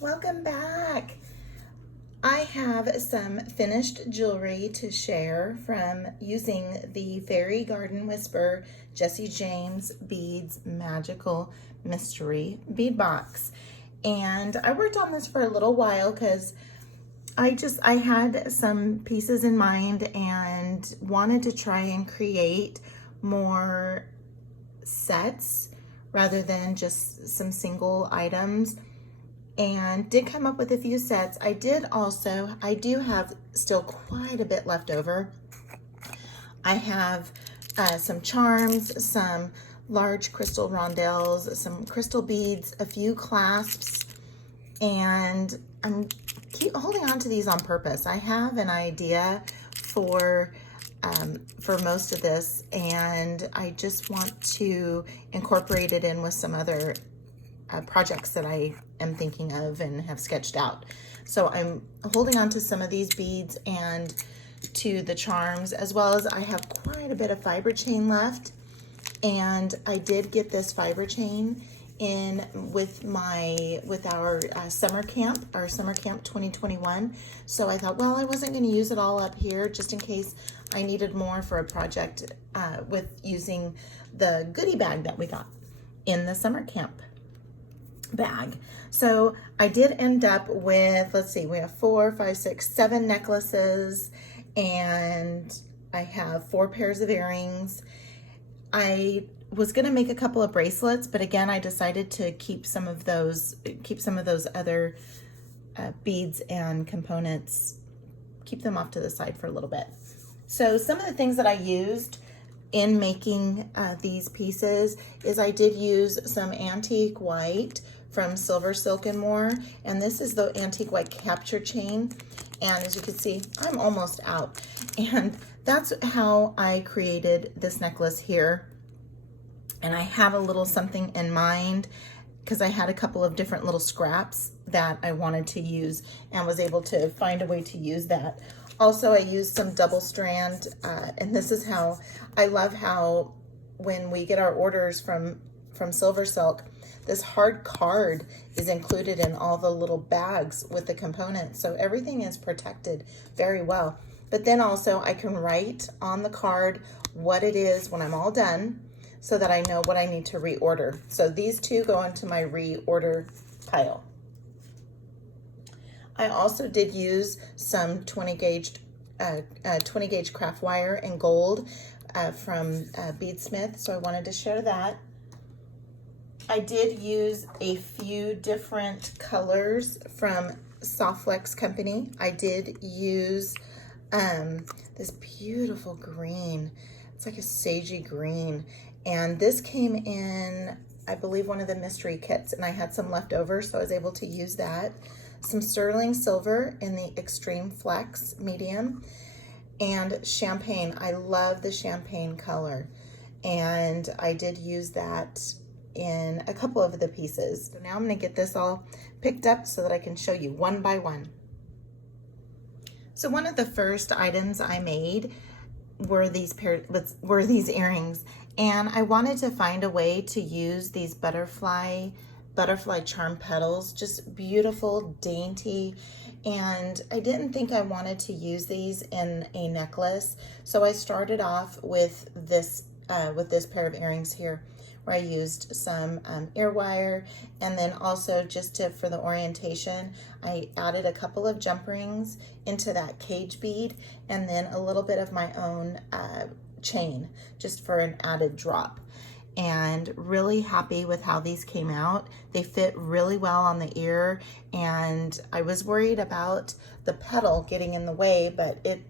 Welcome back. I have some finished jewelry to share from using the Fairy Garden Whisper Jesse James Beads Magical Mystery Bead Box. And I worked on this for a little while because I had some pieces in mind and wanted to try and create more sets rather than just some single items, and did come up with a few sets. I do have still quite a bit left over. I have some charms, some large crystal rondelles, some crystal beads, a few clasps, and I'm keep holding on to these on purpose. I have an idea for most of this, and I just want to incorporate it in with some other projects that I am thinking of and have sketched out. So I'm holding on to some of these beads and to the charms, as well as I have quite a bit of fiber chain left. And I did get this fiber chain in with our summer camp 2021. So I thought, well, I wasn't going to use it all up here, just in case I needed more for a project with using the goodie bag that we got in the summer camp bag. So I did end up with, let's see, we have 4, 5, 6, 7 necklaces, and I have 4 pairs of earrings. I was going to make a couple of bracelets, but again, I decided to keep some of those other beads and components, keep them off to the side for a little bit. So some of the things that I used in making these pieces is I did use some antique white from Silver Silk and More, and this is the antique white capture chain. And as you can see, I'm almost out, and that's how I created this necklace here. And I have a little something in mind because I had a couple of different little scraps that I wanted to use and was able to find a way to use that. Also, I used some double strand, and this is how, I love how when we get our orders from Silver Silk, this hard card is included in all the little bags with the components. So everything is protected very well. But then also I can write on the card what it is when I'm all done, so that I know what I need to reorder. So these two go into my reorder pile. I also did use some 20 gauge craft wire in gold from Beadsmith, so I wanted to share that. I did use a few different colors from Softflex Company. I did use this beautiful green. It's like a sagey green. And this came in, I believe, one of the mystery kits, and I had some left over, so I was able to use that. Some sterling silver in the Extreme Flex medium, and champagne. I love the champagne color, and I did use that in a couple of the pieces. So now I'm going to get this all picked up so that I can show you one by one. So one of the first items I made were these earrings, and I wanted to find a way to use these butterfly charm petals, just beautiful, dainty, and I didn't think I wanted to use these in a necklace, so I started off with this pair of earrings here, where I used some ear wire, and then also just for the orientation, I added a couple of jump rings into that cage bead, and then a little bit of my own chain, just for an added drop. And really happy with how these came out. They fit really well on the ear, and I was worried about the petal getting in the way, but it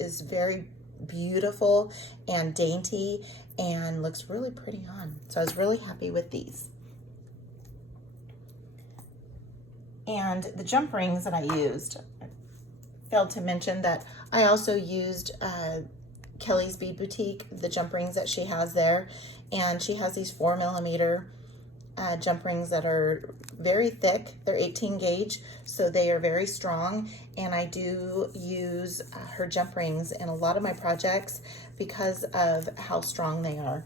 is very beautiful and dainty and looks really pretty on. So I was really happy with these. And the jump rings that I used, I failed to mention that I also used Kelly's Bead Boutique, the jump rings that she has there, and she has these 4mm jump rings that are very thick. They're 18 gauge, so they are very strong, and I do use her jump rings in a lot of my projects because of how strong they are.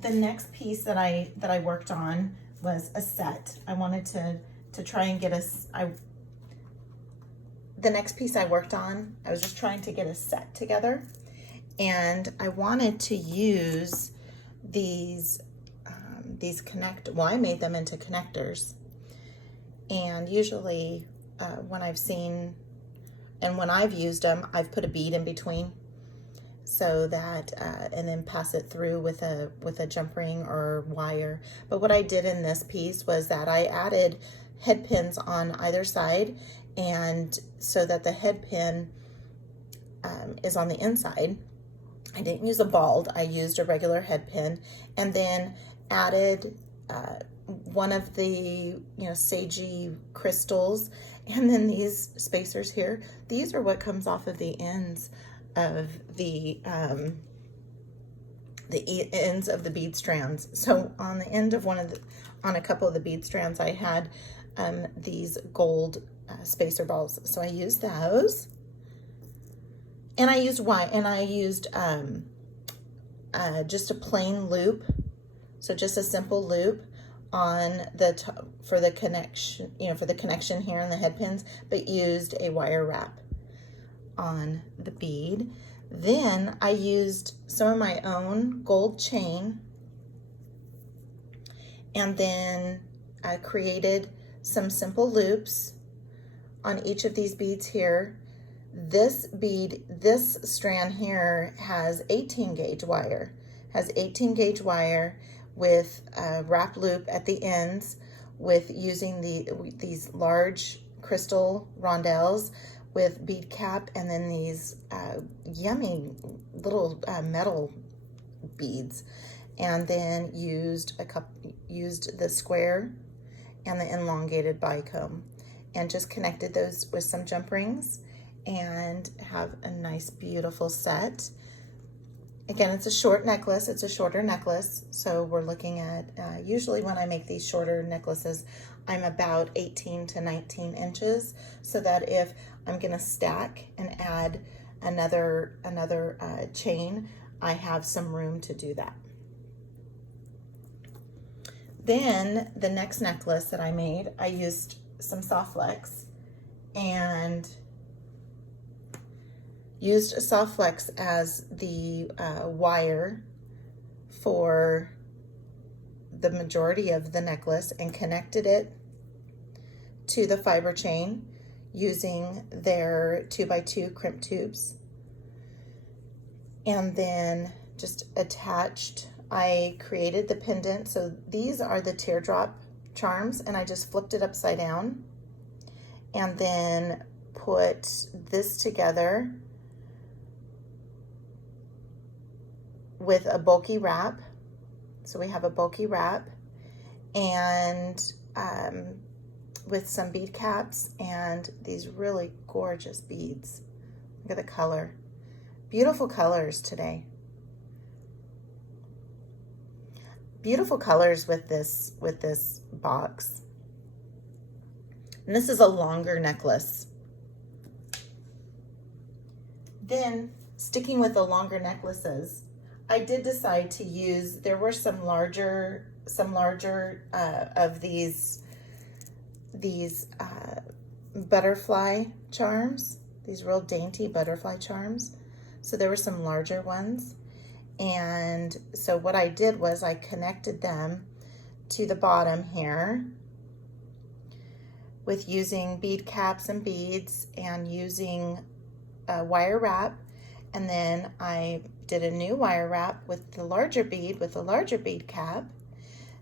The next piece that I worked on was a set. I wanted to try and get the next piece I worked on, I was just trying to get a set together, and I wanted to use these well, I made them into connectors, and usually when I've seen and when I've used them, I've put a bead in between so that and then pass it through with a jump ring or wire. But what I did in this piece was that I added head pins on either side, and so that the head pin is on the inside. I didn't use a ball, I used a regular head pin, and then added one of the sagey crystals, and then these spacers here. These are what comes off of the ends of the ends of the bead strands. So on the end of on a couple of the bead strands, I had these gold spacer balls. So I used those, and I used just a plain loop. So just a simple loop on the top for the connection, for the connection here in the head pins, but used a wire wrap on the bead. Then I used some of my own gold chain, and then I created some simple loops on each of these beads here. This strand here has 18 gauge wire, with a wrap loop at the ends, with using these large crystal rondelles with bead cap, and then these yummy little metal beads, and then used the square and the elongated bicomb, and just connected those with some jump rings, and have a nice beautiful set. Again, it's a short necklace, it's a shorter necklace, so we're looking at, usually when I make these shorter necklaces, I'm about 18 to 19 inches, so that if I'm gonna stack and add another chain, I have some room to do that. Then the next necklace that I made, I used some soft flex, and used a soft flex as the wire for the majority of the necklace, and connected it to the fiber chain using their 2x2 crimp tubes, and then just attached. I created the pendant. So these are the teardrop charms, and I just flipped it upside down and then put this together with a bulky wrap. So we have a bulky wrap, and with some bead caps and these really gorgeous beads. Look at the color. Beautiful colors today. Beautiful colors with this box. And this is a longer necklace. Then, sticking with the longer necklaces, I did decide to use, there were some larger of these butterfly charms, these real dainty butterfly charms. So there were some larger ones. And so what I did was I connected them to the bottom here with using bead caps and beads, and using a wire wrap. And then I did a new wire wrap with the larger bead, with the larger bead cap,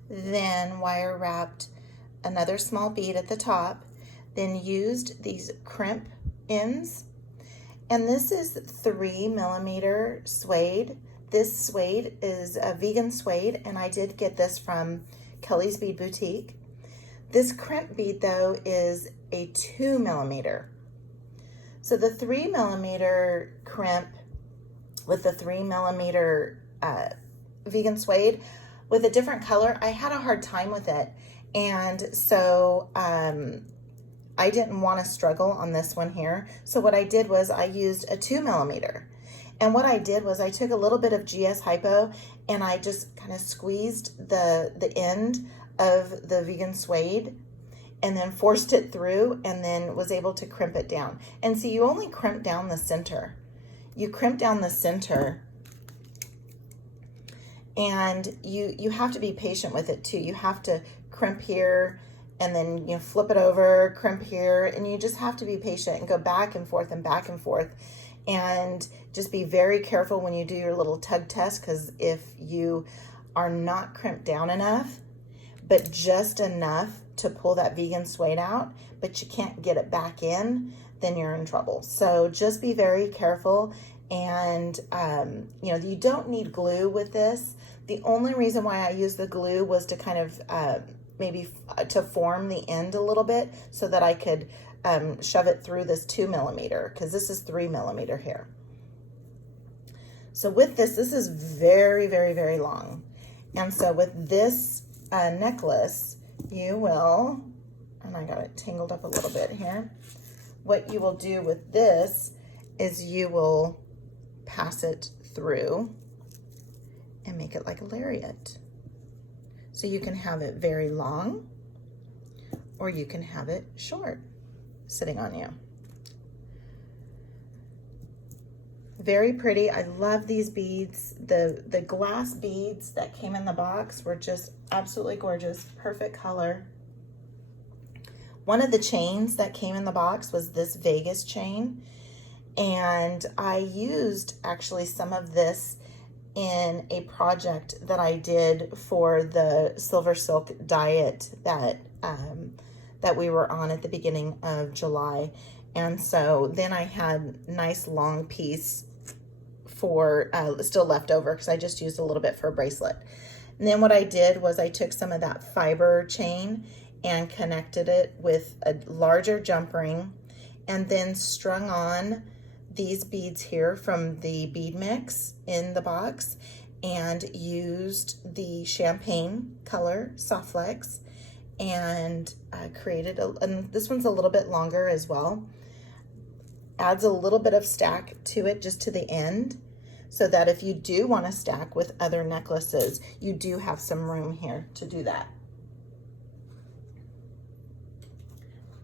then wire wrapped another small bead at the top, then used these crimp ends. And this is 3mm suede. This suede is a vegan suede, and I did get this from Kelly's Bead Boutique. This crimp bead though is a 2mm. So the 3mm crimp with the 3mm vegan suede with a different color, I had a hard time with it. And so I didn't want to struggle on this one here. So what I did was I used a 2mm. And what I did was I took a little bit of GS Hypo, and I just kind of squeezed the end of the vegan suede and then forced it through and then was able to crimp it down. And see, you only crimp down the center. You crimp down the center, and you have to be patient with it too. You have to crimp here and then, you know, flip it over, crimp here, and you just have to be patient and go back and forth and back and forth. And just be very careful when you do your little tug test, because if you are not crimped down enough, but just enough to pull that vegan suede out, but you can't get it back in, then you're in trouble. So just be very careful. And, you know, you don't need glue with this. The only reason why I used the glue was to kind of maybe to form the end a little bit so that I could shove it through this 2 millimeter, because this is 3 millimeter here. So with this is very, very, very long. And so with this necklace, you will, and I got it tangled up a little bit here. What you will do with this is you will pass it through and make it like a lariat. So you can have it very long, or you can have it short, sitting on you. Very pretty. I love these beads. The glass beads that came in the box were just absolutely gorgeous. Perfect color. One of the chains that came in the box was this Vegas chain, and I used actually some of this in a project that I did for the Silver Silk diet that that we were on at the beginning of July. And so then I had nice long piece for still left over, because I just used a little bit for a bracelet. And then what I did was I took some of that fiber chain and connected it with a larger jump ring, and then strung on these beads here from the bead mix in the box, and used the champagne color soft flex, and created and this one's a little bit longer as well. Adds a little bit of stack to it, just to the end, so that if you do want to stack with other necklaces, you do have some room here to do that.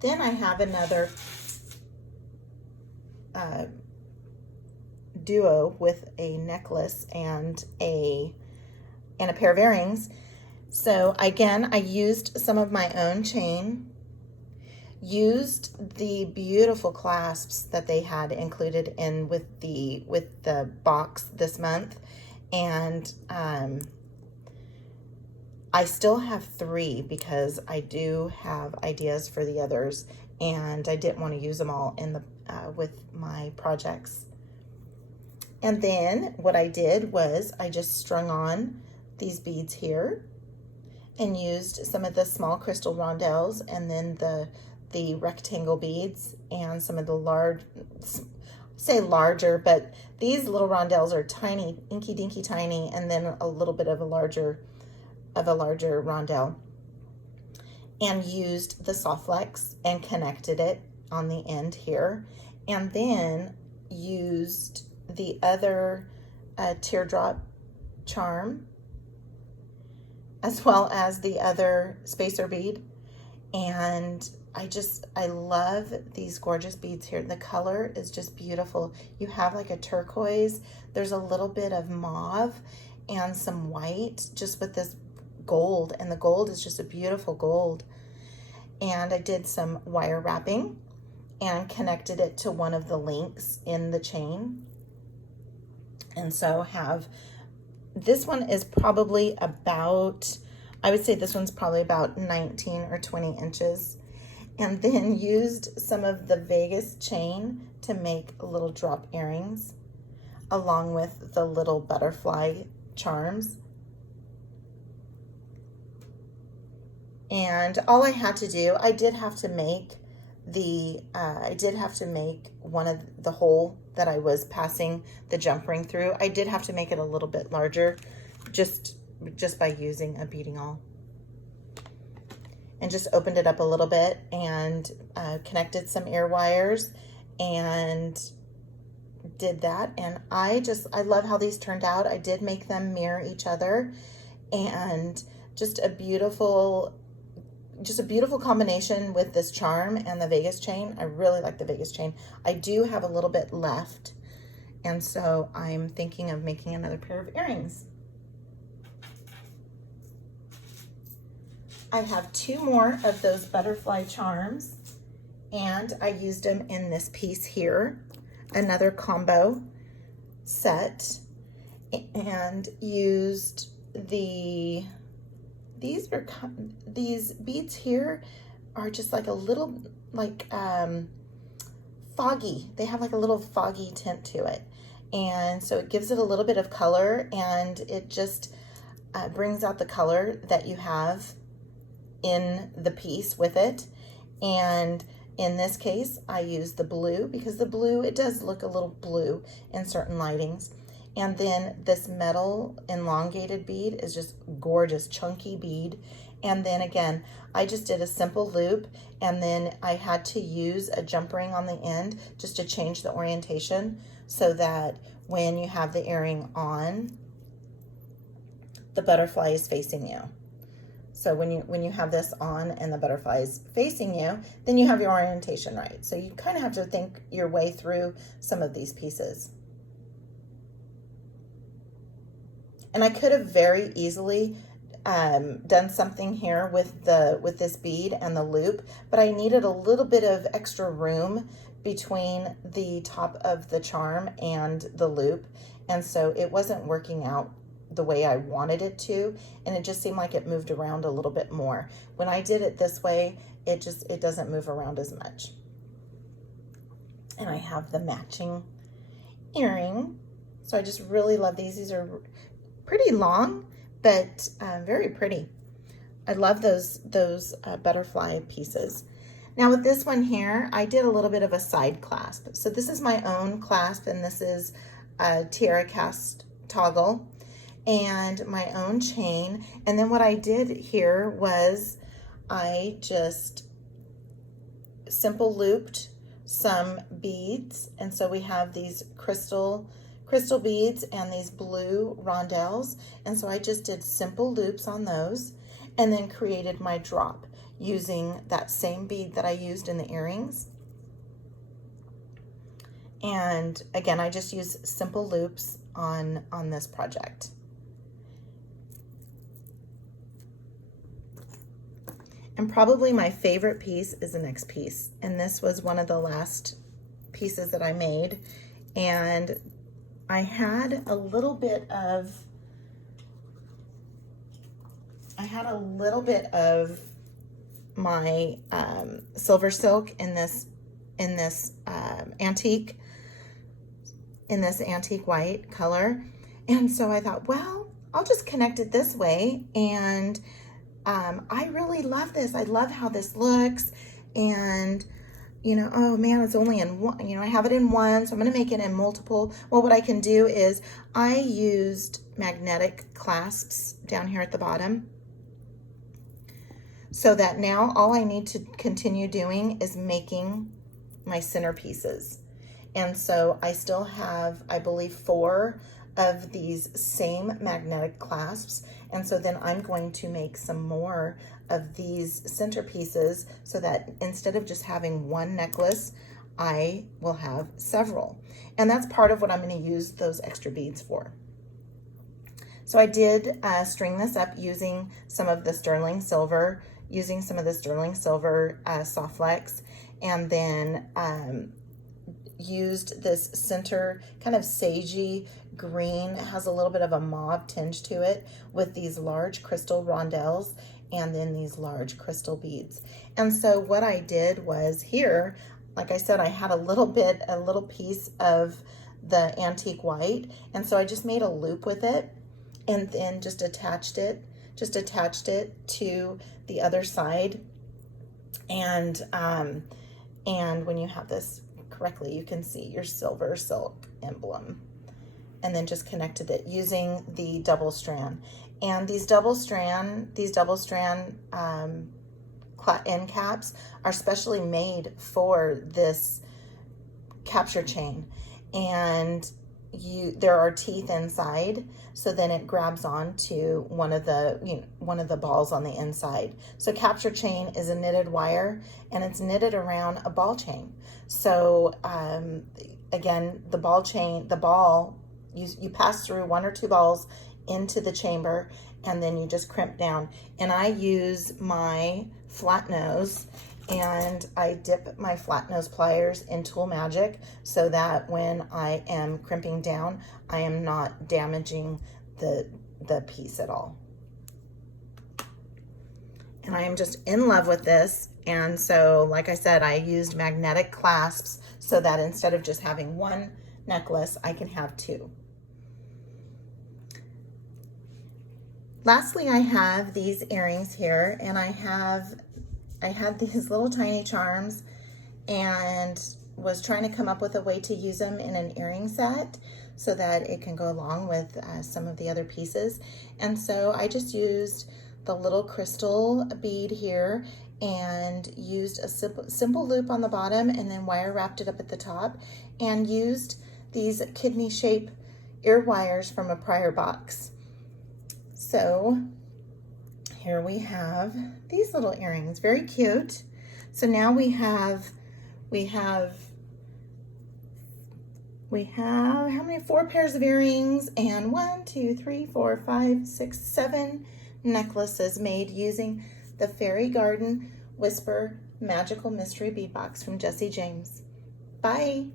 Then I have another duo with a necklace and a pair of earrings. So again, I used some of my own chain, used the beautiful clasps that they had included in with the box this month, and I still have 3 because I do have ideas for the others, and I didn't want to use them all in the with my projects. And then what I did was I just strung on these beads here and used some of the small crystal rondelles, and then the rectangle beads, and some of the larger, but these little rondelles are tiny, inky dinky tiny, and then a little bit of a larger rondelle, and used the soft flex and connected it on the end here, and then used the other teardrop charm, as well as the other spacer bead. And I love these gorgeous beads here. The color is just beautiful. You have like a turquoise, there's a little bit of mauve and some white, just with this gold, and the gold is just a beautiful gold. And I did some wire wrapping and connected it to one of the links in the chain. And so have, this one is probably about, I would say this one's probably about 19 or 20 inches. And then used some of the Vegas chain to make little drop earrings, along with the little butterfly charms. And all I had to do, I did have to make one of the hole that I was passing the jump ring through. I did have to make it a little bit larger, just by using a beading awl. And just opened it up a little bit and connected some ear wires and did that. And I love how these turned out. I did make them mirror each other, and just a beautiful combination with this charm and the Vegas chain. I really like the Vegas chain. I do have a little bit left, and so I'm thinking of making another pair of earrings. I have 2 more of those butterfly charms, and I used them in this piece here, another combo set, and used these beads here are just like a little foggy. They have like a little foggy tint to it, and so it gives it a little bit of color, and it just brings out the color that you have in the piece with it. And in this case, I used the blue because the blue, it does look a little blue in certain lightings. And then this metal elongated bead is just gorgeous, chunky bead. And then again, I just did a simple loop, and then I had to use a jump ring on the end just to change the orientation so that when you have the earring on, the butterfly is facing you. So when you have this on and the butterfly is facing you, then you have your orientation right. So you kind of have to think your way through some of these pieces. And I could have very easily done something here with this bead and the loop, but I needed a little bit of extra room between the top of the charm and the loop, and so it wasn't working out the way I wanted it to, and it just seemed like it moved around a little bit more. When I did it this way, it doesn't move around as much. And I have the matching earring. So I just really love these. These are pretty long, but very pretty. I love those butterfly pieces. Now with this one here, I did a little bit of a side clasp. So this is my own clasp, and this is a tiara cast toggle and my own chain. And then what I did here was I just simple looped some beads. And so we have these crystal beads and these blue rondelles. And so I just did simple loops on those and then created my drop using that same bead that I used in the earrings. And again, I just use simple loops on this project. And probably my favorite piece is the next piece. And this was one of the last pieces that I made. And I had a little bit of my silver silk in this antique white color. And so I thought, well, I'll just connect it this way. And I really love this. I love how this looks. And, you know, oh man, it's only in one, you know, I have it in one, so I'm going to make it in multiple. Well, what I can do is I used magnetic clasps down here at the bottom, so that now all I need to continue doing is making my centerpieces. And so I still have, I believe, 4 of these same magnetic clasps. And so then I'm going to make some more of these centerpieces so that instead of just having one necklace, I will have several. And that's part of what I'm going to use those extra beads for. So I did string this up using some of the sterling silver, soft flex, and then used this center kind of sagey green. It has a little bit of a mauve tinge to it with these large crystal rondelles and then these large crystal beads. And so what I did was here, like I said, I had a little piece of the antique white, and so I just made a loop with it and then just attached it to the other side. And when you have this correctly, you can see your silver silk emblem, and then just connected it using the double strand. And these double strand end caps are specially made for this capture chain. And there are teeth inside, so then it grabs onto one of the balls on the inside. So capture chain is a knitted wire, and it's knitted around a ball chain. So again, the ball, you pass through 1 or 2 balls into the chamber, and then you just crimp down. And I use my flat nose, and I dip my flat nose pliers in Tool Magic so that when I am crimping down, I am not damaging the piece at all. And I am just in love with this. And so, like I said, I used magnetic clasps so that instead of just having one necklace, I can have 2. Lastly, I have these earrings here, and I had these little tiny charms and was trying to come up with a way to use them in an earring set so that it can go along with some of the other pieces. And so I just used the little crystal bead here and used a simple loop on the bottom, and then wire wrapped it up at the top, and used these kidney shape ear wires from a prior box. So here we have these little earrings, very cute. So now we have how many? 4 pairs of earrings and 1, 2, 3, 4, 5, 6, 7 necklaces made using the Fairy Garden Whisper Magical Mystery Bead Box from Jessie James. Bye.